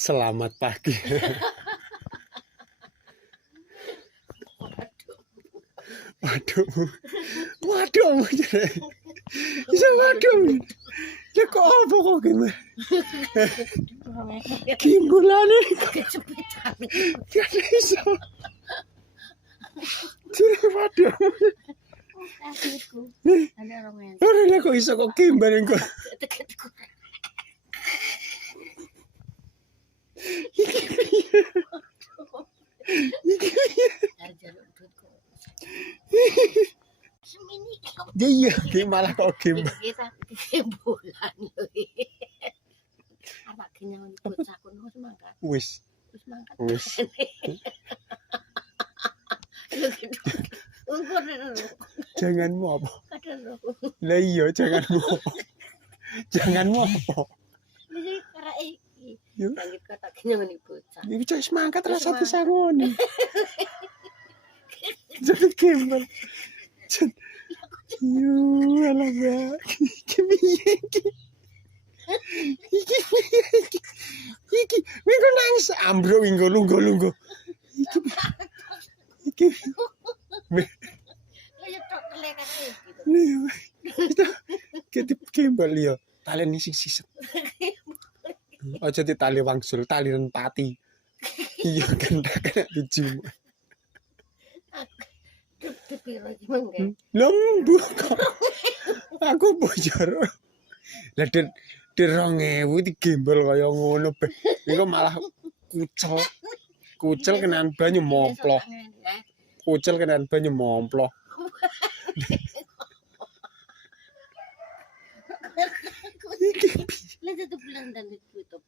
Selamat pagi. Waduh. Waduh. Bisa waduh. Ya kok apa kok gimana? Gimbalane Kejepitan. gak iso. Jadi waduh. Akhirku. Ada orang yang Ora lah kok iso kok gimbal kok. deket-deket. Ajar udutku. Semini Iya, malah kok gimbal. kita bulan. Apa kene bocah kono semangkat. Wis, Wis mangkat. wis. Janganmu apa? Lah iya, janganmu apa? Janganmu apa? Iki karek iki. Yo. Bangkit kata kene ngene bocah. Iki wis mangkat rasa disangoni. Jadi gimbal. Yo, alah ya. Iki minggu nangis ambro minggu lungguh. Iki Kayak tok telekat gitu. kita gimbal ya. Tali sing siset. Aja ditali wangsul, tali pati. Iya kan kena dijum. Dipiro iki mangke. Lembut kok. Aku bojor. Lah den 2000 iki gimbal kaya ngono be. Iku malah kucel. Kucel kenaan banyu momploh. Kucel kenaan banyu momploh. Lah satu bulan dan ditutup.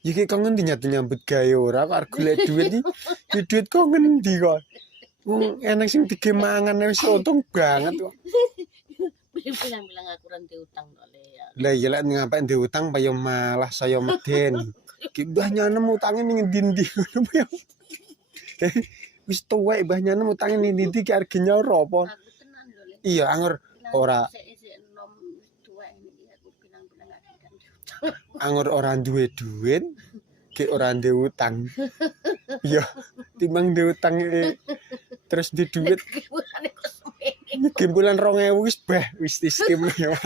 Iki kok ngendi nyambut gawe ora kok arep golek duit iki. Iki duit kok ngendi kok. Wong enak sing digemangan wis untung banget kok. Bilang-bilang aku ranti utang oleh ya. Lah iya lek ngapain diutang payo malah saya meden. Ki mbah nyanem utange ning ndi-ndi ngono ya. Wis tuwek mbah nyanem utange ning ndi ki arep nyoro apa. Aku tenan lho Le. Iya anger ora Sik enom tuwek iki aku bilang-bilang aku anger ora duwe duit ki ora ndek utang. Iya timbang ndek utang terus di duit Gimana kok semene. gimbulan 2000 wis bah wis istimewa.